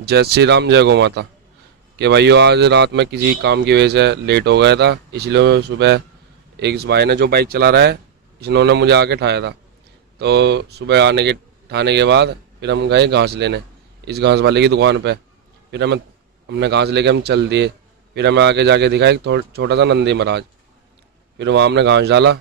जय श्री राम, जय गौ माता। कि भाइयों आज रात में किसी काम की वजह से लेट हो गया था, इसलिए मैं सुबह एक इस भाई ने जो बाइक चला रहा है इन्होंने मुझे आके ठाया था। तो सुबह ठाने के बाद फिर हम गए घास लेने इस घास वाले की दुकान पे। फिर हमने घास लेके हम चल दिए। फिर हमें आगे जाके दिखा एक छोटा सा नंदी महाराज। फिर वहाँ हमने घास डाला।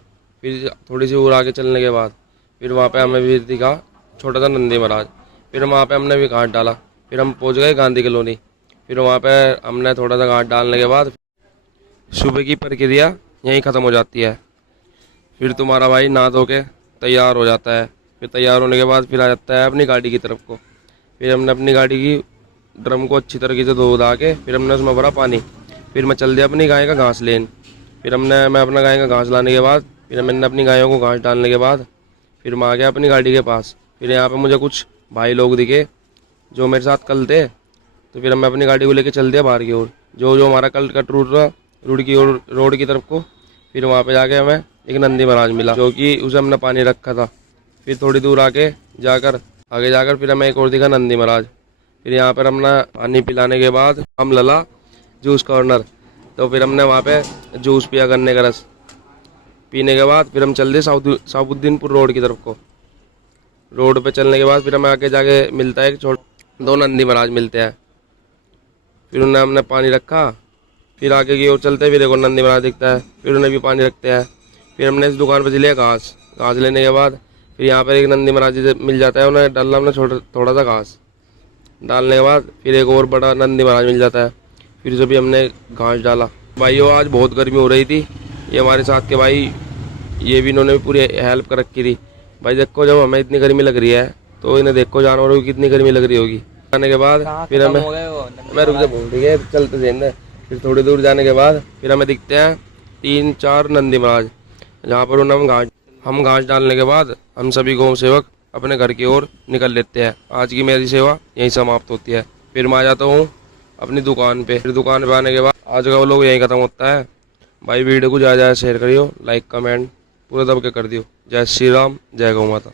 फिर थोड़ी सी और आगे चलने के बाद फिर वहाँ पे हमें भी दिखा छोटा सा नंदी महाराज। फिर वहाँ पे हमने भी घास डाला। फिर हम पहुँच गए गांधी कॉलोनी। फिर वहाँ पे हमने थोड़ा सा घास डालने के बाद सुबह की प्रक्रिया यहीं ख़त्म हो जाती है। फिर तुम्हारा भाई नहा धो के तैयार हो जाता है। फिर तैयार होने के बाद फिर आ जाता है अपनी गाड़ी की तरफ को। फिर हमने अपनी गाड़ी की ड्रम को अच्छी तरीके से धो धा के फिर हमने उसमें भरा पानी। फिर मैं चल दिया अपनी गाय का घास लेन। फिर मैं अपना गाय का घास लाने के बाद फिर मैंने अपनी गायों को घास डालने के बाद फिर मैं आ गया अपनी गाड़ी के पास। फिर यहाँ पे मुझे कुछ भाई लोग दिखे जो मेरे साथ कल थे। तो फिर मैं अपनी गाड़ी को लेके चल दिया बाहर की ओर, जो जो हमारा कल कट रूट रहा रोड की तरफ को। फिर वहाँ पे जाके हमें एक नंदी महाराज मिला जो कि उसे हमने पानी रखा था। फिर थोड़ी दूर आगे जाकर फिर हमें एक और दिखा नंदी महाराज। फिर यहाँ पर हमने पानी पिलाने के बाद हम लला जूस कॉर्नर। तो फिर हमने वहाँ पे जूस पिया, गन्ने का रस पीने के बाद फिर हम चल दिए साबुद्दीनपुर रोड की तरफ को। रोड पे चलने के बाद फिर हमें आगे जाके मिलता है दो नंदी महाराज मिलते हैं। फिर उन्हें हमने पानी रखा। फिर आगे की ओर चलते फिर एक और नंदी महाराज दिखता है। फिर उन्हें भी पानी रखते हैं। फिर हमने इस दुकान पर लिया घास लेने के बाद फिर यहाँ पर एक नंदी महाराज जी मिल जाता है। उन्हें डालना हमने थोड़ा सा घास डालने के बाद फिर एक और बड़ा नंदी महाराज मिल जाता है। फिर जो भी हमने घास डाला। भाइयों आज बहुत गर्मी हो रही थी। ये हमारे साथ के भाई ये भी इन्होंने भी पूरी हेल्प कर रखी थी। भाई देखो जब हमें इतनी गर्मी लग रही है तो इन्हें देखो जानवरों को कितनी गर्मी लग रही होगी। आने के बाद फिर मैं रुक जा बोल रही है चलते थे। फिर थोड़ी दूर जाने के बाद फिर हमें दिखते हैं 3-4 नंदी महाराज, जहाँ पर उन्हें हम घास डालने के बाद हम सभी गौ सेवक अपने घर की ओर निकल लेते हैं। आज की मेरी सेवा यहीं समाप्त होती है। फिर मैं आ जाता हूँ अपनी दुकान पे। फिर दुकान पे आने के बाद आज का व्लॉग यहीं ख़त्म होता है। भाई वीडियो को ज़्यादा शेयर करियो, लाइक कमेंट पूरा दब के कर दियो। जय श्री राम, जय गौ माता।